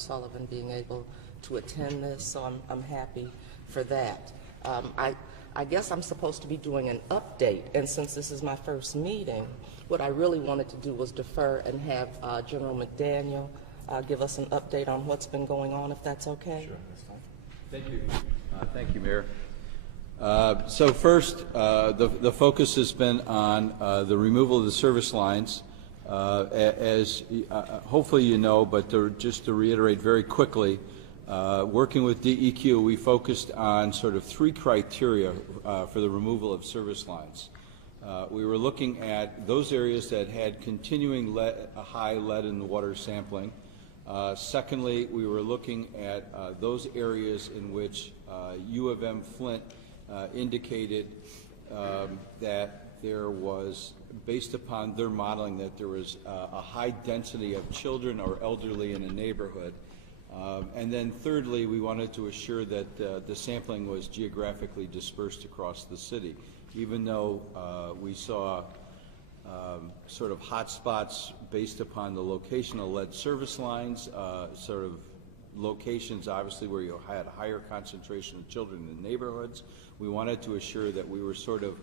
Sullivan being able to attend this, so I'm happy for that. I guess I'm supposed to be doing an update, and since this is my first meeting, what I really wanted to do was defer and have General McDaniel give us an update on what's been going on, if that's okay. Sure, that's fine. Thank you. Thank you, Mayor. So first, the focus has been on the removal of the service lines. As hopefully you know, but just to reiterate very quickly, working with DEQ, we focused on sort of 3 criteria for the removal of service lines. We were looking at those areas that had continuing high lead in the water sampling. Secondly, we were looking at those areas in which U of M Flint indicated that there was, based upon their modeling, that there was a high density of children or elderly in a neighborhood. And then thirdly, we wanted to assure that the sampling was geographically dispersed across the city. Even though we saw sort of hot spots based upon the location of lead service lines, sort of locations obviously where you had a higher concentration of children in neighborhoods, we wanted to assure that we were sort of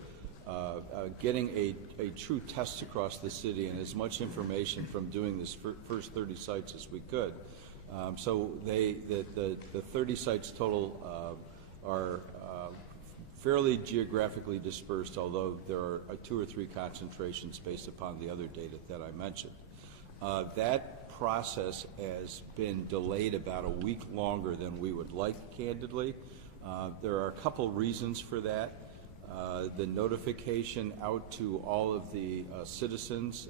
getting a true test across the city and as much information from doing this first 30 sites as we could. So the 30 sites total are fairly geographically dispersed, although there are 2 or 3 concentrations based upon the other data that I mentioned. That process has been delayed about a week longer than we would like, candidly. There are a couple reasons for that. The notification out to all of the citizens,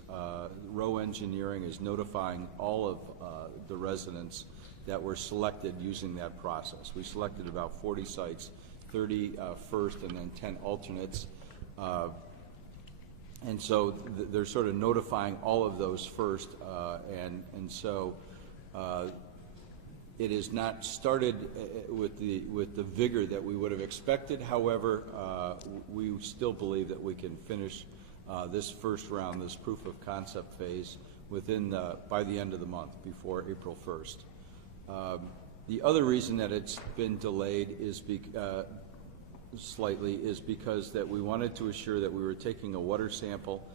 Row Engineering is notifying all of the residents that were selected using that process. We selected about 40 sites, 30 first and then 10 alternates. And so they're sort of notifying all of those first, and so it is not started with the vigor that we would have expected. However, we still believe that we can finish this first round, this proof of concept phase, by the end of the month, before April 1st. The other reason that it's been delayed is slightly is because that we wanted to assure that we were taking a water sample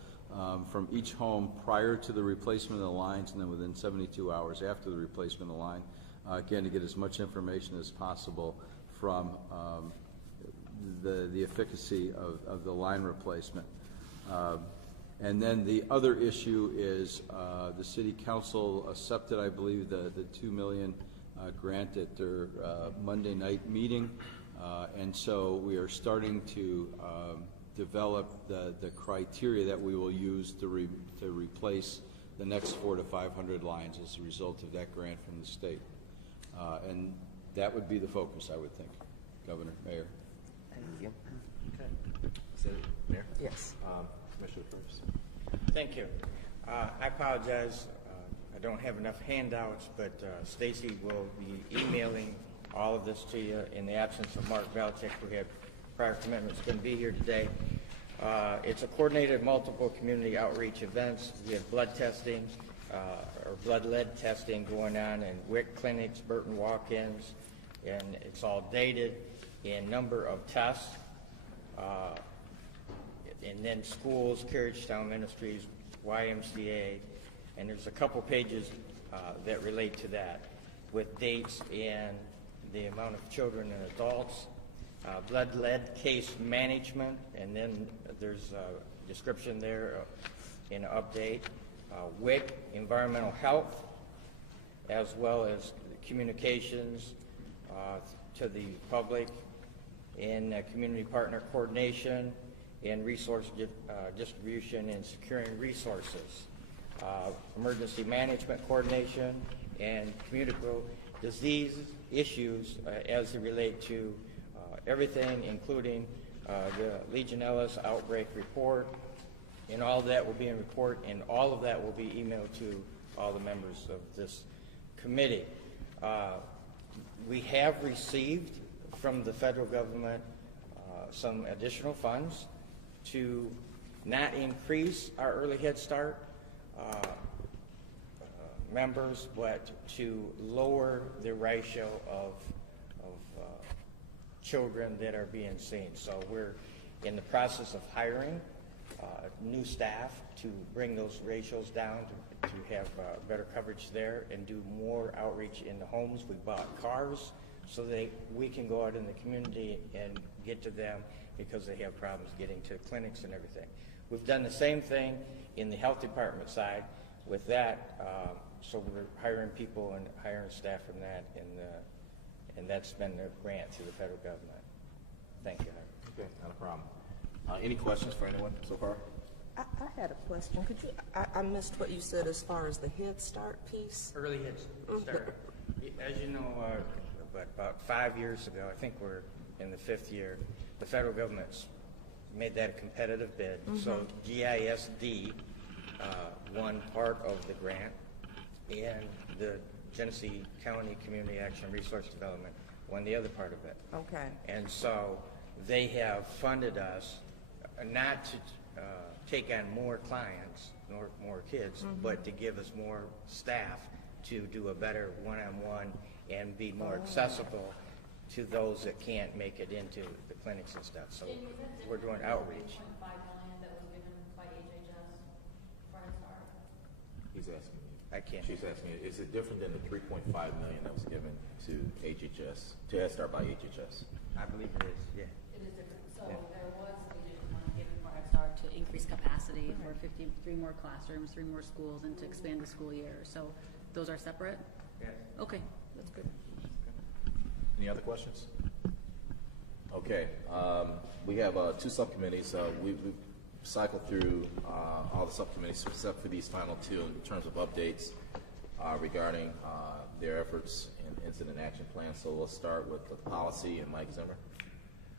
from each home prior to the replacement of the lines, and then within 72 hours after the replacement of the line, again, to get as much information as possible from the efficacy of the line replacement. And then the other issue is the City Council accepted, I believe, the $2 million grant at their Monday night meeting. And so we are starting to develop the criteria that we will use to replace the next 400 to 500 lines as a result of that grant from the state. And that would be the focus, I would think, Governor, Mayor. Thank you. Okay. Is that it, Mayor? Yes. Commissioner first. Thank you. I apologize. I don't have enough handouts, but Stacy will be emailing all of this to you in the absence of Mark Valchek, who had prior commitments, couldn't be here today. It's a coordinated multiple community outreach events. We have blood testing, or blood lead testing going on in FWICC clinics, Burton walk-ins, and it's all dated in number of tests. And then schools, Carriagetown Ministries, YMCA, and there's a couple pages that relate to that with dates and the amount of children and adults, blood lead case management, and then there's a description there in an update, WIC, environmental health, as well as communications to the public, in community partner coordination, and resource distribution and securing resources, emergency management coordination, and communicable disease issues as they relate to everything, including the Legionella outbreak report, and all of that will be in report, and all of that will be emailed to all the members of this committee. We have received from the federal government some additional funds to not increase our early Head Start members, but to lower the ratio of children that are being seen. So we're in the process of hiring new staff to bring those ratios down, to have better coverage there and do more outreach in the homes. We bought cars so that we can go out in the community and get to them because they have problems getting to clinics and everything. We've done the same thing in the health department side with that, so we're hiring people and hiring staff from that, and that's been the grant through the federal government. Thank you. Okay, not a problem. Any questions for anyone so far? I had a question. Could you, I missed what you said as far as the Head Start piece. Early Head Start. As you know, about 5 years ago, I think we're in the 5th year, the federal government's made that a competitive bid. So GISD won part of the grant, and the Genesee County Community Action Resource Development won the other part of it. Okay. And so they have funded us not to take on more clients nor more kids, but to give us more staff to do a better one-on-one and be more accessible to those that can't make it into the clinics and stuff. So we're doing outreach. $1.5 million that was given by HHS for Head Start. He's asking you. I can't. She's asking you, is it different than the $3.5 million that was given to HHS, to Head Start by HHS? I believe it is, yeah. It is different. So Yeah. there was additional money given for Head Start to increase capacity for 53 more classrooms, 3 more schools, and to expand the school year. So those are separate? Yes. Okay, that's good. Any other questions? Okay, we have 2 subcommittees. We've cycled through all the subcommittees except for these final 2 in terms of updates regarding their efforts in incident action plan. So we'll start with the policy and Mike Zimmer.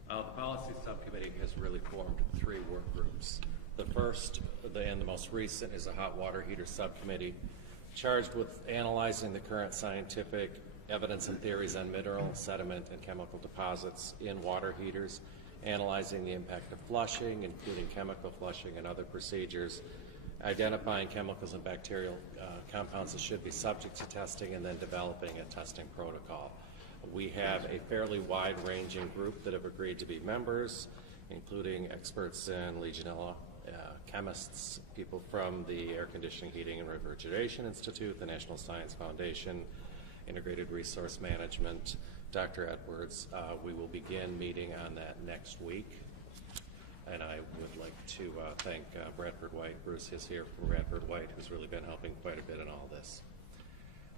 The policy subcommittee has really formed 3 work groups. The first and the most recent is a hot water heater subcommittee charged with analyzing the current scientific evidence and theories on mineral, sediment, and chemical deposits in water heaters, analyzing the impact of flushing, including chemical flushing and other procedures, identifying chemicals and bacterial compounds that should be subject to testing, and then developing a testing protocol. We have a fairly wide-ranging group that have agreed to be members, including experts in Legionella, chemists, people from the Air Conditioning, Heating, and Refrigeration Institute, the National Science Foundation, Integrated Resource Management, Dr. Edwards. We will begin meeting on that next week. And I would like to thank Bradford White. Bruce is here from Bradford White, who's really been helping quite a bit in all this.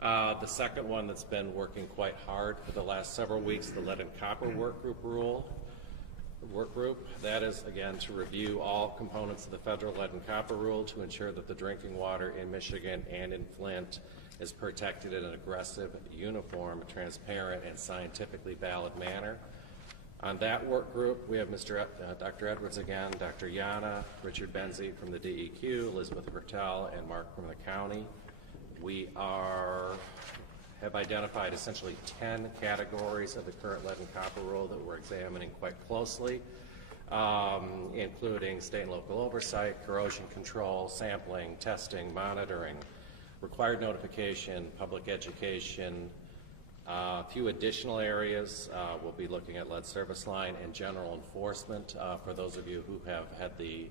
The second one that's been working quite hard for the last several weeks, the Lead and Copper Work Group. That is, again, to review all components of the federal lead and copper rule to ensure that the drinking water in Michigan and in Flint is protected in an aggressive, uniform, transparent, and scientifically valid manner. On that work group, we have Dr. Edwards again, Dr. Yana, Richard Benzie from the DEQ, Elizabeth Vertel, and Mark from the county. We have identified essentially 10 categories of the current lead and copper rule that we're examining quite closely, including state and local oversight, corrosion control, sampling, testing, monitoring, required notification, public education. A few additional areas, we'll be looking at lead service line and general enforcement. For those of you who have had the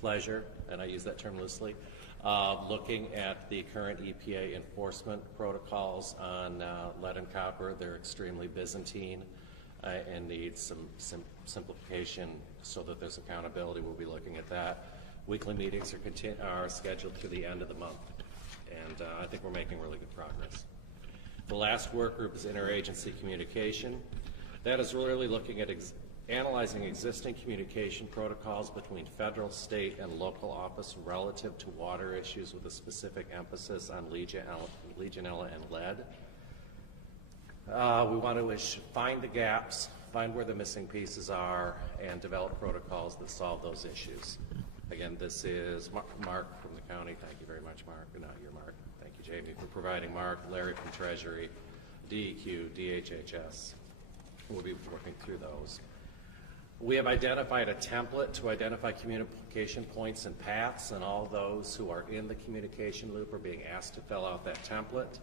pleasure, and I use that term loosely, looking at the current EPA enforcement protocols on lead and copper. They're extremely Byzantine and need some simplification so that there's accountability. We'll be looking at that. Weekly meetings are scheduled through the end of the month, and I think we're making really good progress. The last work group is interagency communication. That is really looking at analyzing existing communication protocols between federal, state, and local office relative to water issues with a specific emphasis on Legionella and lead. We want to find the gaps, find where the missing pieces are, and develop protocols that solve those issues. Again, this is Mark from the county. Thank you very much, Mark. Not your Mark. Thank you, Jamie, for providing Mark, Larry from Treasury, DEQ, DHHS. We'll be working through those. We have identified a template to identify communication points and paths, and all those who are in the communication loop are being asked to fill out that template.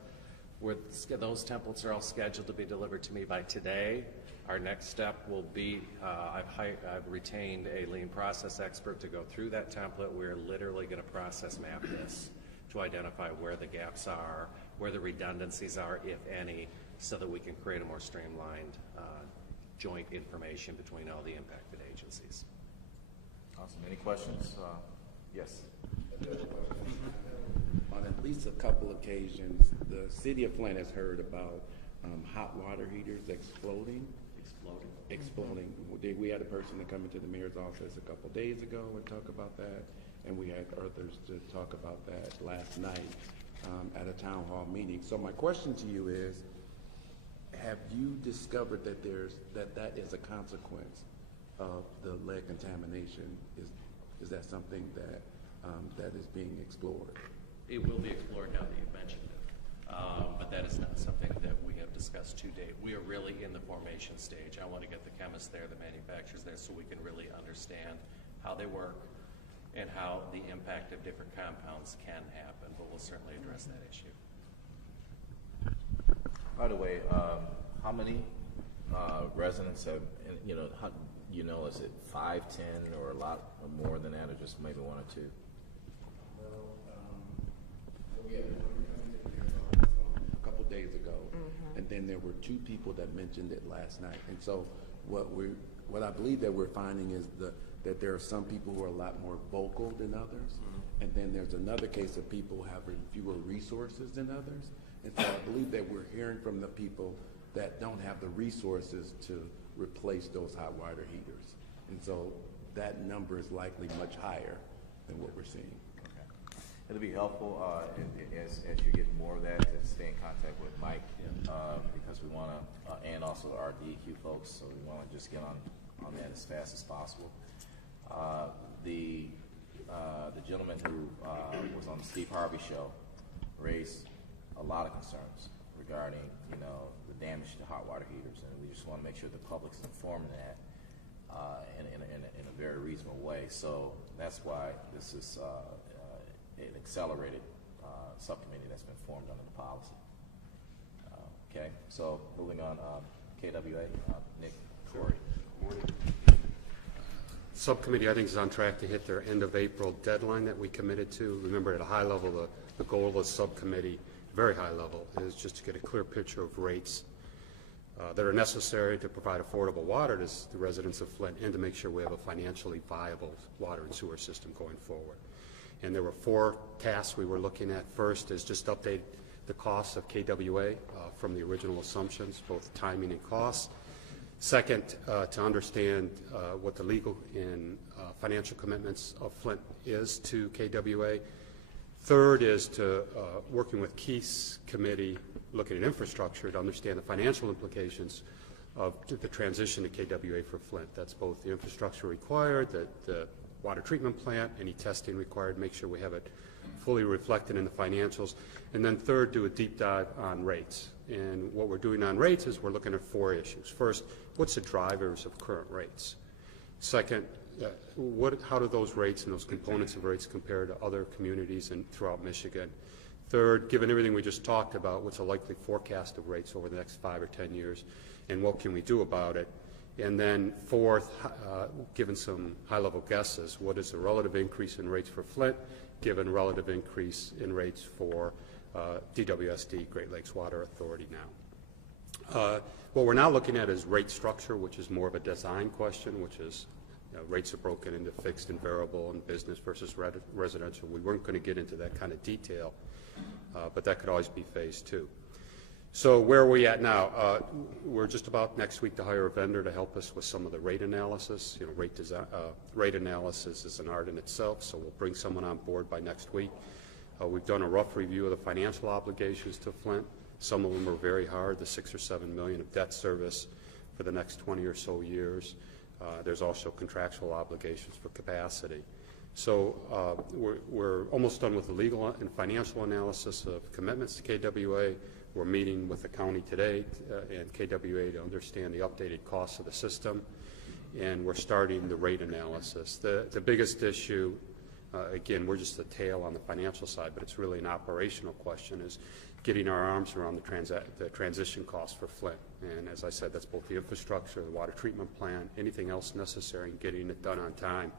Those templates are all scheduled to be delivered to me by today. Our next step will be, I've retained a lean process expert to go through that template. We're literally going to process map this to identify where the gaps are, where the redundancies are, if any, so that we can create a more streamlined joint information between all the impacted agencies. Awesome. Any questions? Yes. On at least a couple occasions, the city of Flint has heard about hot water heaters exploding. We had a person to come into the mayor's office a couple days ago and talk about that, and we had others to talk about that last night at a town hall meeting. So my question to you is, have you discovered that that is a consequence of the lead contamination? Is that something that that is being explored? It will be explored now that you've mentioned it, but that is not something that we have discussed to date. We are really in the formation stage. I want to get the chemists there, the manufacturers there, so we can really understand how they work and how the impact of different compounds can happen, but we'll certainly address that issue. By the way, how many residents have, is it 5, 10, or a lot more than that, or just maybe 1 or 2? Well, so we had one come into the mayor's office a couple days ago, and then there were 2 people that mentioned it last night. And so what I believe that we're finding is that there are some people who are a lot more vocal than others, and then there's another case of people having fewer resources than others. And so I believe that we're hearing from the people that don't have the resources to replace those hot water heaters. And so that number is likely much higher than what we're seeing. Okay. It'll be helpful as you get more of that to stay in contact with Mike, because we want to, and also our DEQ folks, so we want to just get on that as fast as possible. The gentleman who was on the Steve Harvey show raised a lot of concerns regarding, the damage to hot water heaters, and we just want to make sure the public's informed of that in a very reasonable way. So that's why this is an accelerated subcommittee that's been formed under the policy. Okay, so moving on, KWA, Nick, Corey. Subcommittee, I think, is on track to hit their end of April deadline that we committed to. Remember, at a high level, the goal of the subcommittee, very high level, is just to get a clear picture of rates that are necessary to provide affordable water to the residents of Flint and to make sure we have a financially viable water and sewer system going forward. And there were 4 tasks we were looking at. First is just update the costs of KWA from the original assumptions, both timing and costs. Second, to understand what the legal and financial commitments of Flint is to KWA. Third is to working with Keith's committee, looking at infrastructure to understand the financial implications of the transition to KWA for Flint. That's both the infrastructure required, the water treatment plant, any testing required, make sure we have it fully reflected in the financials. And then third, do a deep dive on rates. And what we're doing on rates is we're looking at 4 issues. First, what's the drivers of current rates? Second, how do those rates and those components of rates compare to other communities and throughout Michigan? Third, given everything we just talked about, what's a likely forecast of rates over the next 5 or 10 years, and what can we do about it? And then fourth, given some high-level guesses, what is the relative increase in rates for Flint, given relative increase in rates for DWSD, Great Lakes Water Authority now? What we're now looking at is rate structure, which is more of a design question, which is rates are broken into fixed and variable and business versus residential. We weren't going to get into that kind of detail, but that could always be phase 2. So where are we at now? We're just about next week to hire a vendor to help us with some of the rate analysis. Rate analysis is an art in itself, so we'll bring someone on board by next week. We've done a rough review of the financial obligations to Flint. Some of them are very hard, the $6 or $7 million of debt service for the next 20 or so years. There's also contractual obligations for capacity. So we're almost done with the legal and financial analysis of commitments to KWA. We're meeting with the county today and KWA to understand the updated costs of the system. and we're starting the rate analysis. The biggest issue, again, we're just the tail on the financial side, but it's really an operational question, is getting our arms around the transition costs for Flint. And as I said, that's both the infrastructure, the water treatment plant, anything else necessary, and getting it done on time.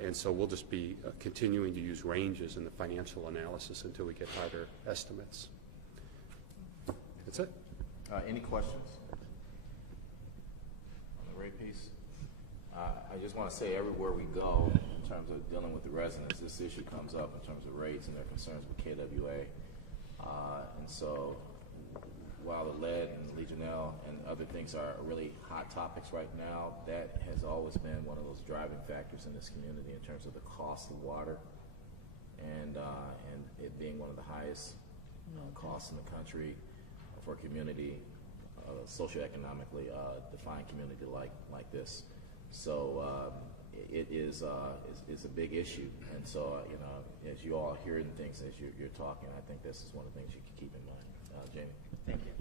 And so we'll just be continuing to use ranges in the financial analysis until we get higher estimates. That's it. Any questions on the rate piece? I just want to say, everywhere we go in terms of dealing with the residents, this issue comes up in terms of rates and their concerns with KWA. And so while the lead and Legionella and other things are really hot topics right now, that has always been one of those driving factors in this community in terms of the cost of water and it being one of the highest costs in the country for a community, socioeconomically defined community like this. So it is a big issue, and so as you all hear things as you're talking, I think this is one of the things you can keep in mind. Jamie. Thank you.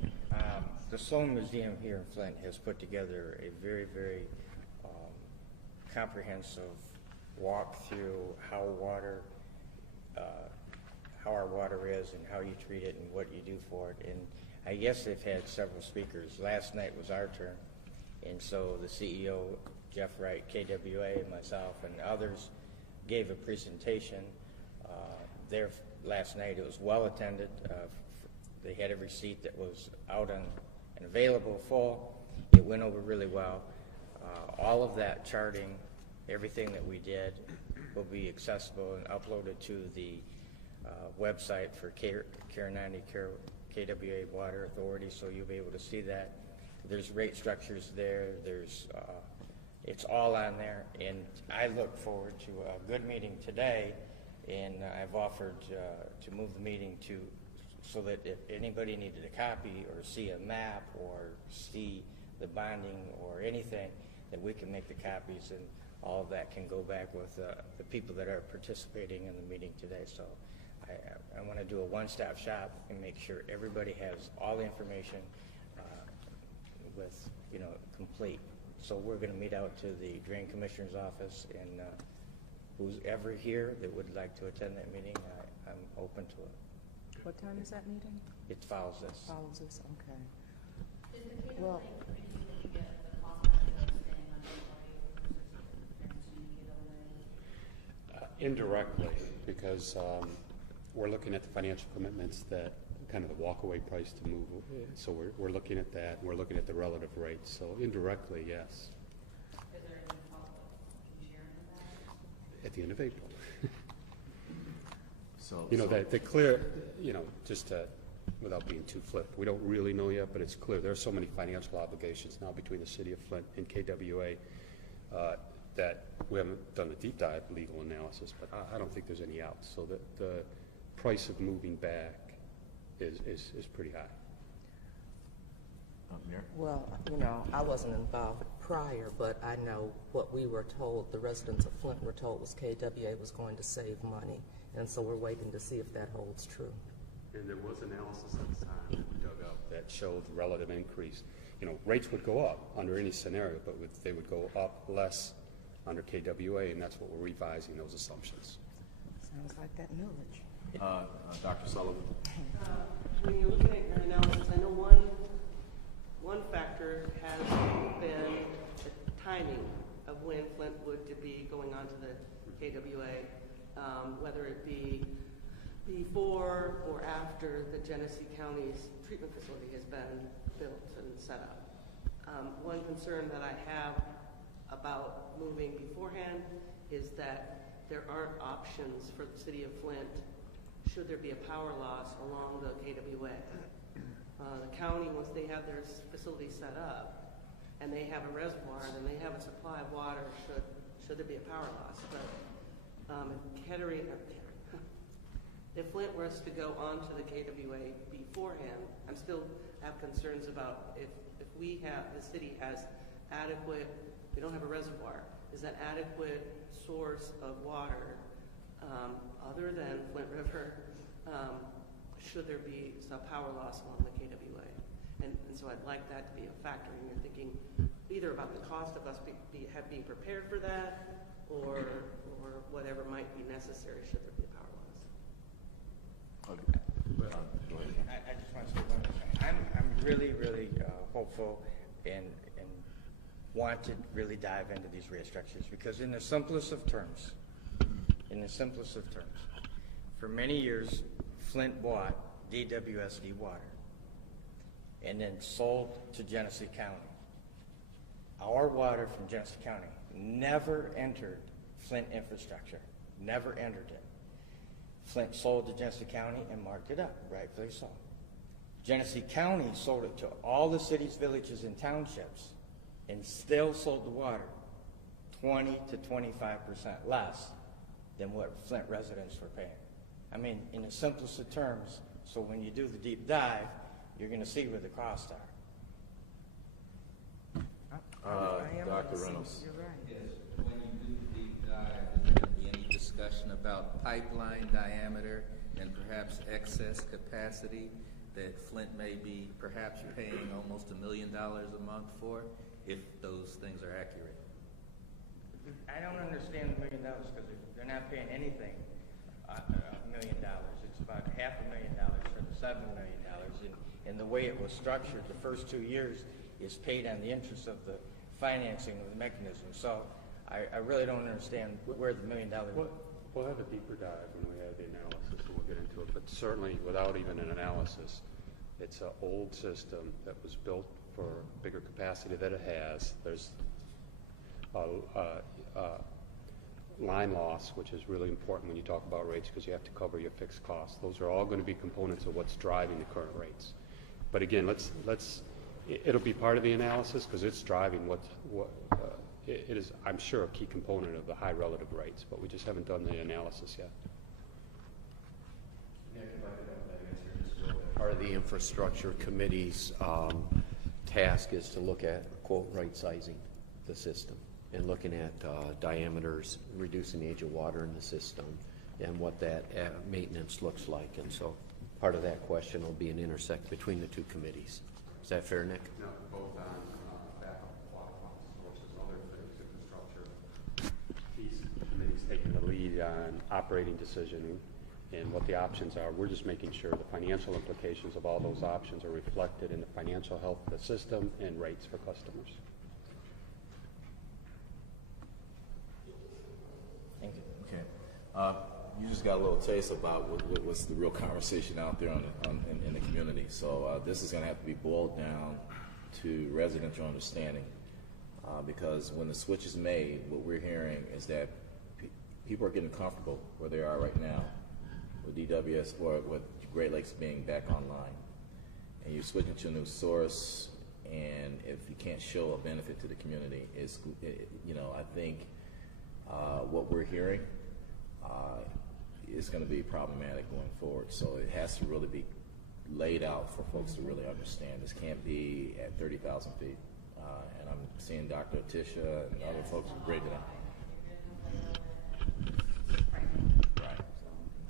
The Sloan Museum here in Flint has put together a very, very comprehensive walk through how our water is and how you treat it and what you do for it. And I guess they've had several speakers. Last night was our turn, and so the CEO, Jeff Wright, KWA, and myself and others gave a presentation there last night. It was well attended. They had every seat that was out and available full. It went over really well. All of that charting, everything that we did, will be accessible and uploaded to the website for Care 90 KWA Water Authority, so you'll be able to see that. There's rate structures there. It's all on there, and I look forward to a good meeting today, and I've offered to move the meeting so that if anybody needed a copy or see a map or see the bonding or anything, that we can make the copies, and all of that can go back with the people that are participating in the meeting today. So I want to do a one-stop shop and make sure everybody has all the information with, complete. So we're going to meet out to the Drain Commissioner's office, and who's ever here that would like to attend that meeting, I'm open to it. What time is that meeting? It follows this. Follows this, okay. Is the KWA Well, looking at the cost benefit of staying on KWA? Indirectly, because we're looking at the financial commitments that kind of the walkaway price to move. So we're looking at that. We're looking at the relative rates. So indirectly, yes. Is there any follow-up sharing of that? At the end of April. So the clear, just without being too flip, we don't really know yet, but it's clear there are so many financial obligations now between the city of Flint and KWA that we haven't done a deep dive legal analysis, but I don't think there's any out. So that the price of moving back is pretty high. Well, I wasn't involved prior, but I know what we were told, the residents of Flint were told, was KWA was going to save money, and so we're waiting to see if that holds true. And there was analysis at the time that we dug up that showed relative increase. Rates would go up under any scenario, but they would go up less under KWA, and that's what we're revising those assumptions. Sounds like that millage. Dr. Sullivan. When you're looking at your analysis, I know one factor has been the timing of when Flint would be going on to the KWA, whether it be before or after the Genesee County's treatment facility has been built and set up. One concern that I have about moving beforehand is that there aren't options for the city of Flint should there be a power loss along the KWA. The county, once they have their facility set up and they have a reservoir, then they have a supply of water should there be a power loss. But if Flint was to go on to the KWA beforehand, I still have concerns about if the city has adequate, we don't have a reservoir, is that adequate source of water other than Flint River, should there be some power loss along the KWA? And so I'd like that to be a factor when you're thinking either about the cost of us being prepared for that, or whatever might be necessary should there be a power loss. Okay. Go ahead. I just want to say one thing. I'm really, really hopeful and want to really dive into these rate structures, because in the simplest of terms, for many years, Flint bought DWSD water and then sold to Genesee County. Our water from Genesee County never entered Flint infrastructure, never entered it. Flint sold to Genesee County and marked it up, rightfully so. Genesee County sold it to all the cities, villages, and townships, and still sold the water 20 to 25% less than what Flint residents were paying. I mean, in the simplest of terms, so when you do the deep dive, you're going to see where the costs are. Dr. Reynolds. Yes, when you do the deep dive, is there going to be any discussion about pipeline diameter and perhaps excess capacity that Flint may be perhaps paying almost $1 million a month for, if those things are accurate? I don't understand the $1 million, because they're not paying anything $1 million. It's about $500,000 for the $7 million. And the way it was structured, the first 2 years is paid on the interest of the financing of the mechanism. So I really don't understand where the $1 million. We'll have a deeper dive when we have the analysis, and we'll get into it. But certainly, without even an analysis, it's an old system that was built for bigger capacity that it has. There's line loss, which is really important when you talk about rates, because you have to cover your fixed costs. Those are all going to be components of what's driving the current rates. But again, it'll be part of the analysis, because it's driving it is, I'm sure, a key component of the high relative rates, but we just haven't done the analysis yet. Part of the infrastructure committee's task is to look at, quote, right-sizing the system and looking at diameters, reducing the age of water in the system, and what that maintenance looks like. And so part of that question will be an intersect between the two committees. Is that fair, Nick? No, both on backup water pump sources, other things, infrastructure. These committees taking the lead on operating decisioning and what the options are. We're just making sure the financial implications of all those options are reflected in the financial health of the system and rates for customers. Thank you. Okay. You just got a little taste about what's the real conversation out there in the community. So this is going to have to be boiled down to residential understanding, because when the switch is made, what we're hearing is that people are getting comfortable where they are right now with DWS or with Great Lakes being back online. And you're switching to a new source, and if you can't show a benefit to the community, I think what we're hearing is going to be problematic going forward. So it has to really be laid out for folks to really understand. This can't be at 30,000 feet. And I'm seeing Dr. Atisha and other folks who break it up. Right.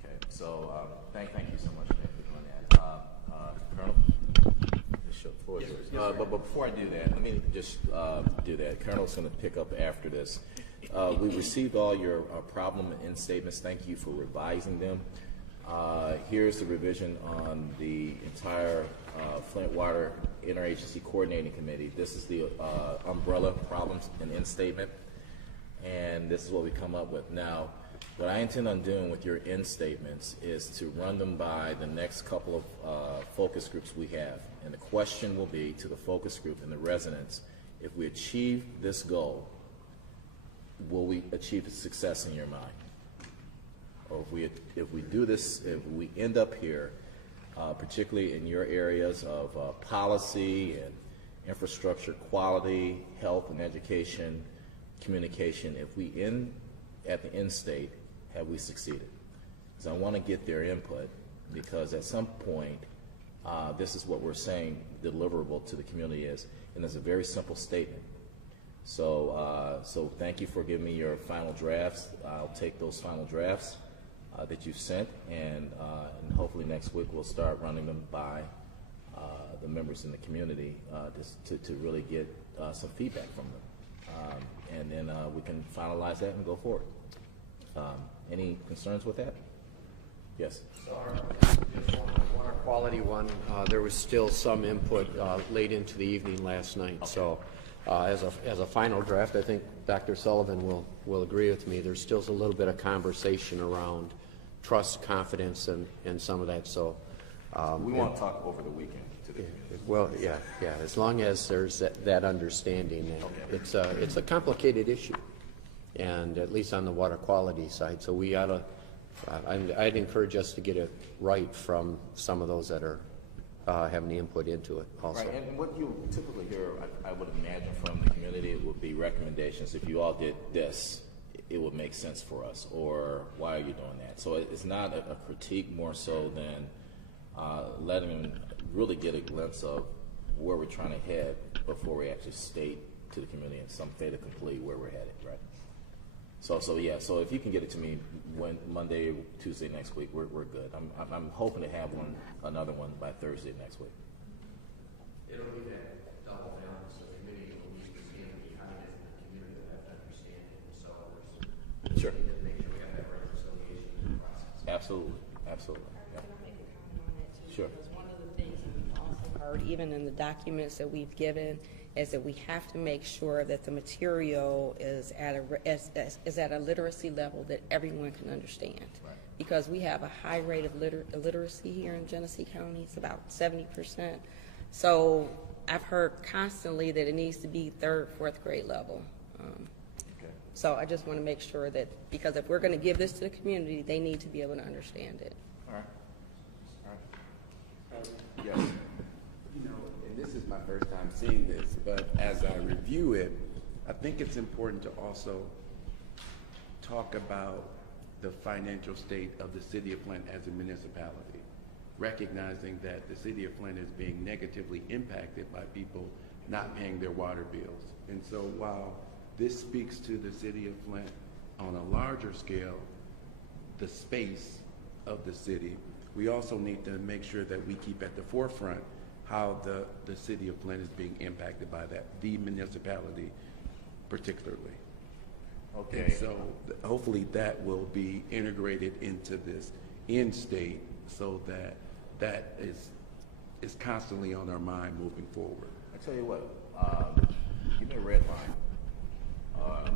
Okay. So thank you so much, Nick, for doing that. Colonel? Yes, but before I do that, let me just do that. Colonel's going to pick up after this. We received all your problem and end statements. Thank you for revising them. Here's the revision on the entire Flint Water Interagency Coordinating Committee. This is the umbrella problems and end statement, and this is what we come up with. Now, what I intend on doing with your end statements is to run them by the next couple of focus groups we have, and the question will be to the focus group and the residents: if we achieve this goal, will we achieve success in your mind? Or if we do this, if we end up here, particularly in your areas of policy and infrastructure, quality, health and education, communication, if we end at the end state, have we succeeded? Because I want to get their input, because at some point, this is what we're saying deliverable to the community is, and it's a very simple statement. So thank you for giving me your final drafts. I'll take those final drafts that you've sent, and hopefully next week we'll start running them by the members in the community to really get some feedback from them. And then we can finalize that and go forward. Any concerns with that? Yes. Water quality one, there was still some input late into the evening last night. Okay. So as a final draft, I think Dr. Sullivan will agree with me. There's still a little bit of conversation around trust, confidence, and some of that. So we want to talk over the weekend. Well, yeah. As long as there's that understanding, okay. It's a complicated issue, and at least on the water quality side. So we ought to. I'd encourage us to get it right from some of those that are having the input into it also. Right, and what you typically hear, I would imagine from the community, would be recommendations. If you all did this, it would make sense for us, or why are you doing that? So it's not a critique, more so than letting them really get a glimpse of where we're trying to head before we actually state to the community in some fait accompli where we're headed, right? So if you can get it to me Monday, Tuesday next week, we're good. I'm hoping to have another one by Thursday next week. It'll be that double balance of the committee will need to stand behind it, and the community will have to understand it. So sure. We need to make sure we have that reconciliation process. Absolutely. Yeah. Can I make a comment on that too? Sure. Because one of the things that we've also heard, even in the documents that we've given, is that we have to make sure that the material is at a literacy level that everyone can understand. Right. Because we have a high rate of illiteracy here in Genesee County. It's about 70%. So I've heard constantly that it needs to be 3rd, 4th grade level. Okay. So I just want to make sure that, because if we're going to give this to the community, they need to be able to understand it. All right. Yes. You know, and this is my first time seeing this, but as I review it, I think it's important to also talk about the financial state of the city of Flint as a municipality, recognizing that the city of Flint is being negatively impacted by people not paying their water bills. And so while this speaks to the city of Flint on a larger scale, the space of the city, we also need to make sure that we keep at the forefront how the city of Flint is being impacted by that, the municipality particularly. Okay. And so hopefully that will be integrated into this end state so that is constantly on our mind moving forward. I tell you what, give me a red line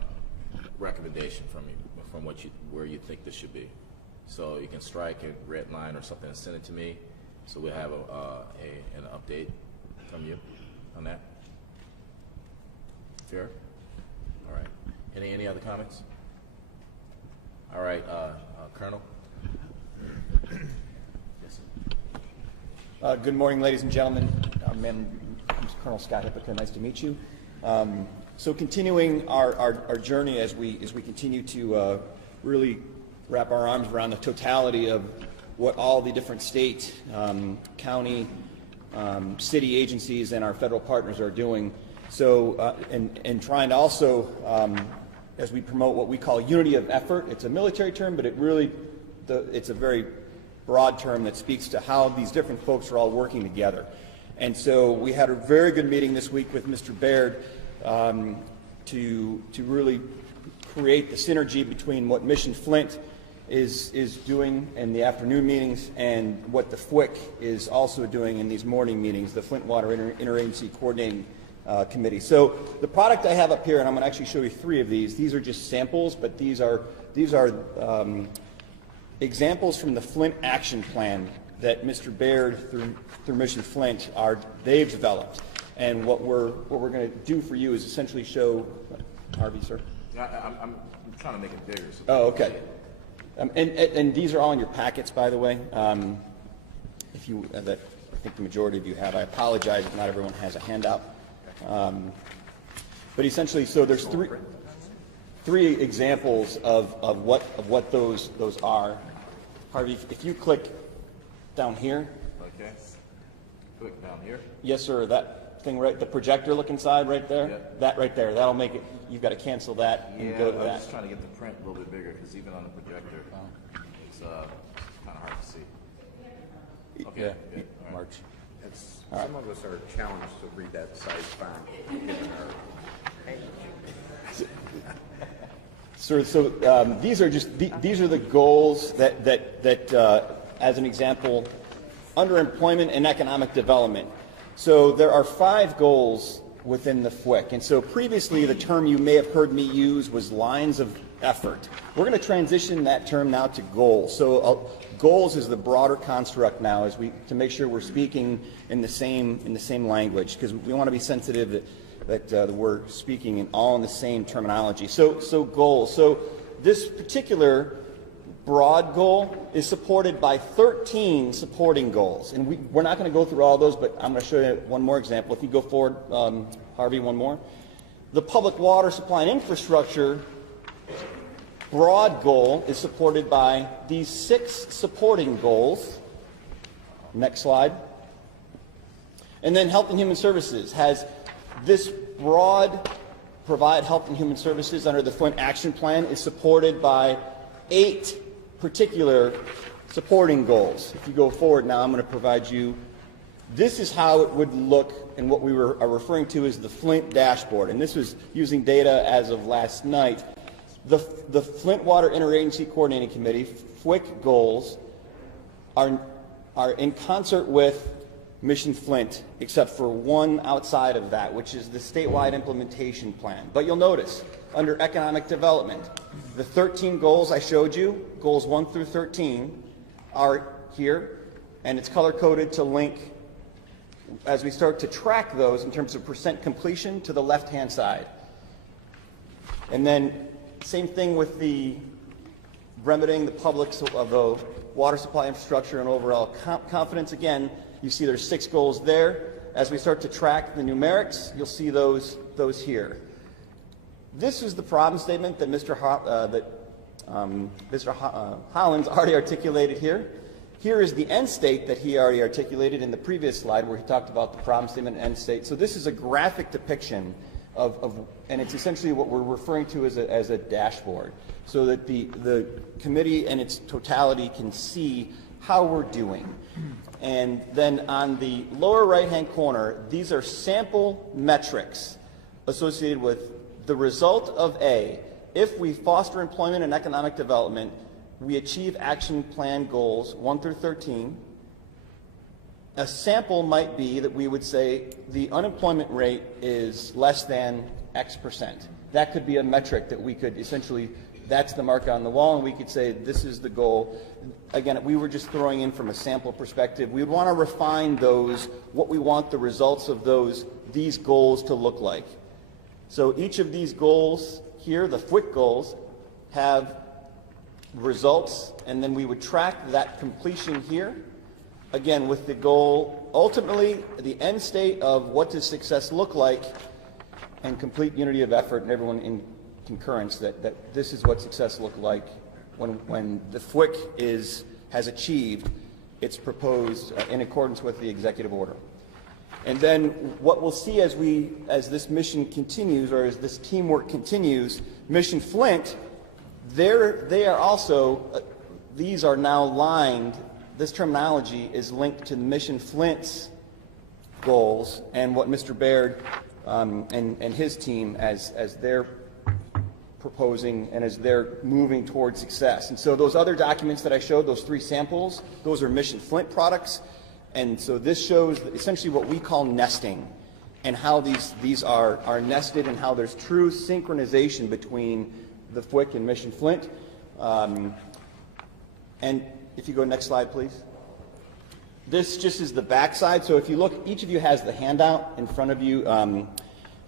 recommendation from you, from where you think this should be. So you can strike a red line or something and send it to me, so we'll have an update from you on that. Fair? All right. Any other comments? All right, Colonel. Yes, sir. Good morning, ladies and gentlemen. I'm Colonel Scott Hippica. Nice to meet you. So continuing our journey as we continue to really wrap our arms around the totality of what all the different state, county, city agencies and our federal partners are doing. So, and trying to also, as we promote what we call unity of effort, it's a military term, but it's a very broad term that speaks to how these different folks are all working together. And so we had a very good meeting this week with Mr. Baird to really create the synergy between what Mission Flint is doing in the afternoon meetings and what the FWICC is also doing in these morning meetings, the Flint Water Interagency Coordinating Committee. So the product I have up here, and I'm going to actually show you 3 of these. These are just samples, but these are examples from the Flint Action Plan that Mr. Baird through Mission Flint they've developed. And what we're going to do for you is essentially show, Harvey, sir. I'm trying to make it bigger. So oh, okay. And these are all in your packets, by the way. If you, I think the majority of you have. I apologize if not everyone has a handout. But essentially, so there's 3 examples of what those are. Harvey, if you click down here. Okay. Click down here. Yes, sir. That thing right, the projector look inside right there. Yeah. That right there. That'll make it. You've got to cancel that and go to that. I'm just trying to get the print a little bit bigger because even on the projector, it's kind of hard to see. Okay. Yeah. March. Some of us are challenged to read that size font, given our age. So these are just these are the goals that as an example, underemployment and economic development. So there are 5 goals within the FWICC, and so previously the term you may have heard me use was lines of effort. We're going to transition that term now to goals. So goals is the broader construct now, as to make sure we're speaking in the same language, because we want to be sensitive that we're speaking all in the same terminology. So goals. So this particular broad goal is supported by 13 supporting goals, and we're not going to go through all those, but I'm going to show you one more example. If you go forward, Harvey, one more. The public water supply and infrastructure broad goal is supported by these 6 supporting goals. Next slide. And then Health and Human Services has this broad provide health and human services under the Flint Action Plan is supported by 8 particular supporting goals. If you go forward now, I'm going to provide you, this is how it would look in what we are referring to as the Flint dashboard. And this was using data as of last night. The Flint Water Interagency Coordinating Committee, FWICC goals, are in concert with Mission Flint, except for one outside of that, which is the statewide implementation plan. But you'll notice, under economic development, the 13 goals I showed you, goals 1 through 13, are here, and it's color-coded to link as we start to track those in terms of percent completion to the left-hand side. And then same thing with the remedying the public's of the water supply infrastructure and overall confidence. Again, you see there's 6 goals there. As we start to track the numerics, you'll see those here. This is the problem statement that Mr. Hollins already articulated here. Here is the end state that he already articulated in the previous slide where he talked about the problem statement and end state. So this is a graphic depiction and it's essentially what we're referring to as a dashboard, so that the committee in its totality can see how we're doing. And then on the lower right-hand corner, these are sample metrics associated with the result of A. If we foster employment and economic development, we achieve action plan goals 1 through 13. A sample might be that we would say the unemployment rate is less than X percent. That could be a metric that we could essentially, that's the mark on the wall, and we could say this is the goal. Again, we were just throwing in from a sample perspective. We would want to refine those, what we want the results of these goals to look like. So each of these goals here, the FWICC goals, have results, and then we would track that completion here. Again, with the goal, ultimately, the end state of what does success look like, and complete unity of effort and everyone in concurrence that this is what success looked like when the FWICC has achieved its proposed in accordance with the executive order. And then what we'll see as this mission continues, or as this teamwork continues, Mission Flint, they are also, these are now lined, this terminology is linked to Mission Flint's goals and what Mr. Baird and his team as they're proposing and as they're moving towards success. And so those other documents that I showed, those 3 samples, those are Mission Flint products. And so this shows essentially what we call nesting and how these are nested and how there's true synchronization between the FWICC and Mission Flint. And if you go next slide, please. This just is the back side. So if you look, each of you has the handout in front of you, and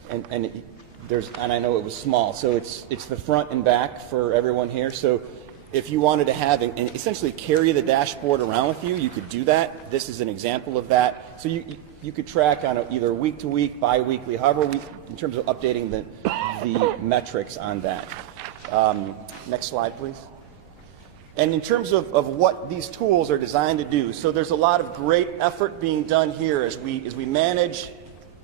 I know it was small, so it's the front and back for everyone here. So if you wanted to have and essentially carry the dashboard around with you, you could do that. This is an example of that. So you could track on either week to week, bi-weekly, however in terms of updating the metrics on that. Next slide, please. And in terms of what these tools are designed to do, so there's a lot of great effort being done here as we manage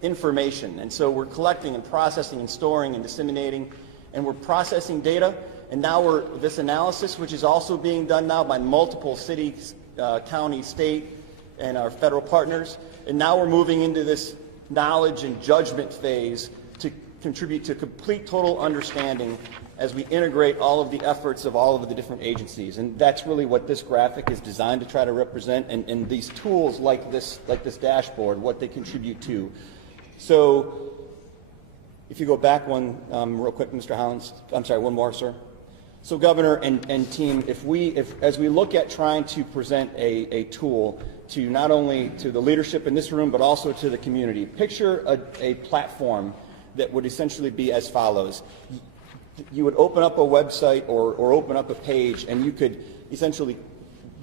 information. And so we're collecting and processing and storing and disseminating, and we're processing data. And now this analysis, which is also being done now by multiple cities, county, state, and our federal partners. And now we're moving into this knowledge and judgment phase to contribute to complete total understanding as we integrate all of the efforts of all of the different agencies. And that's really what this graphic is designed to try to represent, and these tools like this dashboard, what they contribute to. So if you go back one real quick, Mr. Hollins, I'm sorry, one more, sir. So Governor and team, as we look at trying to present a tool to not only to the leadership in this room, but also to the community, picture a platform that would essentially be as follows. You would open up a website or open up a page, and you could essentially,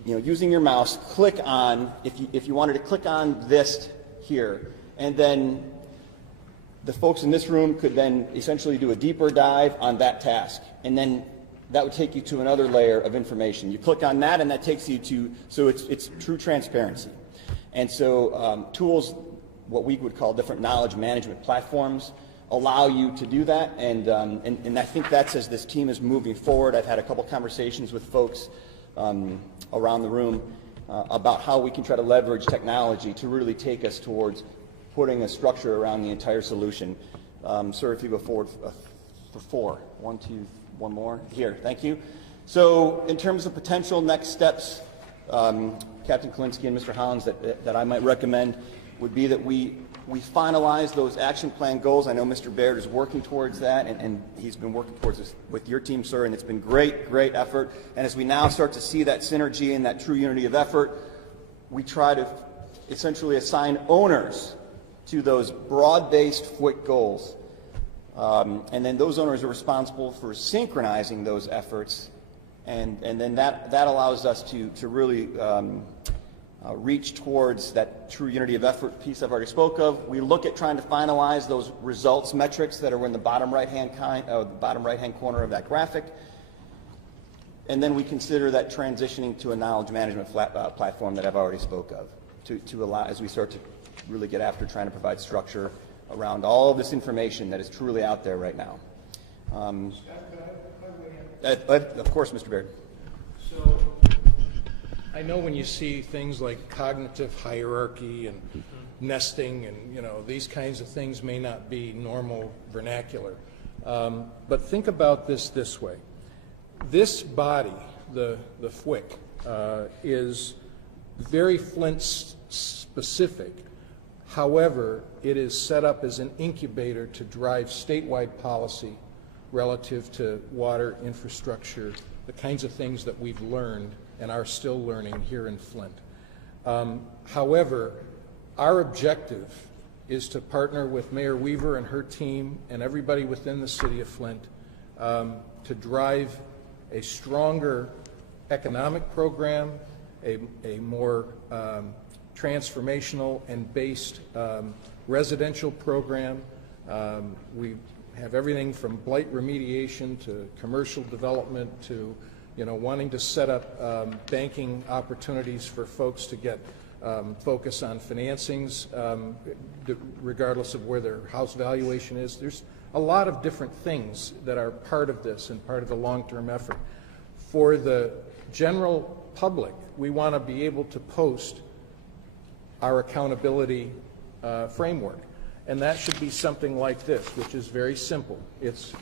using your mouse, click on, if you wanted to click on this here, and then the folks in this room could then essentially do a deeper dive on that task, and then that would take you to another layer of information. You click on that, and that takes you to, so it's true transparency. And so tools, what we would call different knowledge management platforms, allow you to do that, and I think that's as this team is moving forward. I've had a couple conversations with folks around the room about how we can try to leverage technology to really take us towards putting a structure around the entire solution. Sir, if you go forward for 4. 1, 2, one more. Here, thank you. So in terms of potential next steps, Captain Kalinsky and Mr. Hollins, that I might recommend would be that we finalize those action plan goals. I know Mr. Baird is working towards that, and he's been working towards this with your team, sir, and it's been great effort. And as we now start to see that synergy and that true unity of effort, we try to essentially assign owners to those broad-based FWICC goals. And then those owners are responsible for synchronizing those efforts, and then that allows us to really reach towards that true unity of effort piece I've already spoke of. We look at trying to finalize those results metrics that are in the bottom right-hand corner of that graphic, and then we consider that transitioning to a knowledge management platform that I've already spoke of to allow, as we start to really get after trying to provide structure around all of this information that is truly out there right now. Of course, Mr. Baird. So I know when you see things like cognitive hierarchy and nesting and these kinds of things may not be normal vernacular, but think about this way. This body, the FWICC, is very Flint specific. However, it is set up as an incubator to drive statewide policy relative to water infrastructure, the kinds of things that we've learned and are still learning here in Flint. However, our objective is to partner with Mayor Weaver and her team and everybody within the city of Flint to drive a stronger economic program, a more transformational and based residential program. We have everything from blight remediation to commercial development to wanting to set up banking opportunities for folks to get focus on financings regardless of where their house valuation is. There's a lot of different things that are part of this and part of the long-term effort. For the general public, we want to be able to post our accountability framework. And that should be something like this, which is very simple. It's,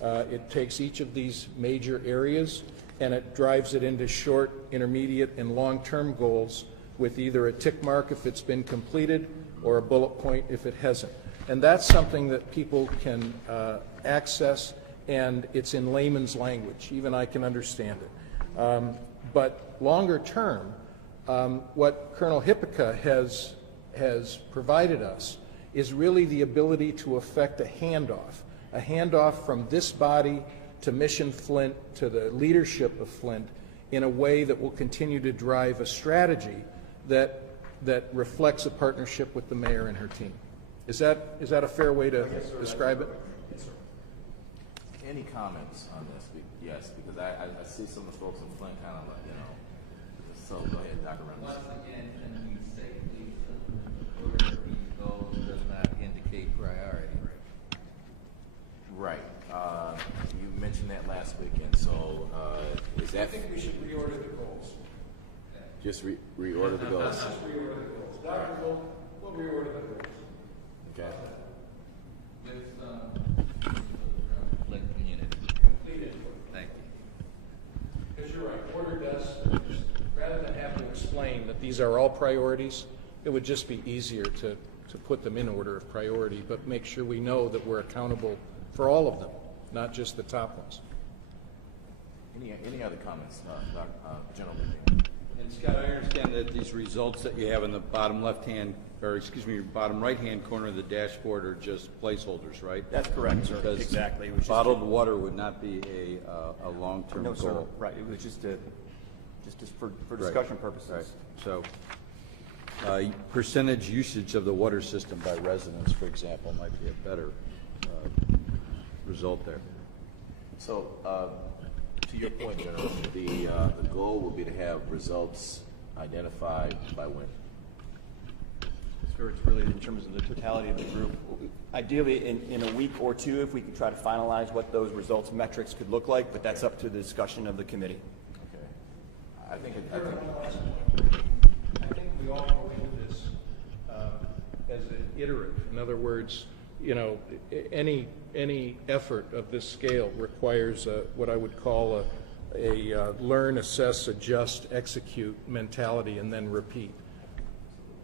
it takes each of these major areas and it drives it into short, intermediate, and long-term goals with either a tick mark if it's been completed or a bullet point if it hasn't. And that's something that people can access, and it's in layman's language. Even I can understand it. But longer term, what Colonel Hippica has provided us is really the ability to effect a handoff from this body to Mission Flint, to the leadership of Flint, in a way that will continue to drive a strategy that reflects a partnership with the mayor and her team. Is that a fair way to describe it? Yes, sir. Any comments on this? Yes, because I see some of the folks in Flint kind of like, so go ahead, Dr. Reynolds. Once again, can we safely where these goals does not indicate priority? Right. You mentioned that last weekend, so is that... I think we should reorder the goals. Just reorder the goals. Reorder the goals. Dr. We'll reorder the goals. Okay. Flint community. Complete input. Thank you. Because you're right, order does, rather than have to explain that these are all priorities, it would just be easier to put them in order of priority, but make sure we know that we're accountable for all of them, not just the top ones. Any other comments, gentlemen? And Scott, I understand that these results that you have in the bottom left-hand, or excuse me, bottom right-hand corner of the dashboard are just placeholders, right? That's correct, sir. Because Exactly. It was just bottled water would not be a long-term No, goal. sir. Right. It was just for discussion purposes. Right. So, percentage usage of the water system by residents, for example, might be a better result there. So, to your point, General, the goal will be to have results identified by when? Sure, it's really in terms of the totality of the group. Ideally, in a week or two, if we could try to finalize what those results metrics could look like, but that's up to the discussion of the committee. Okay. I think We all go into this as an iterative. In other words, you know, any effort of this scale requires what I would call a learn, assess, adjust, execute mentality, and then repeat.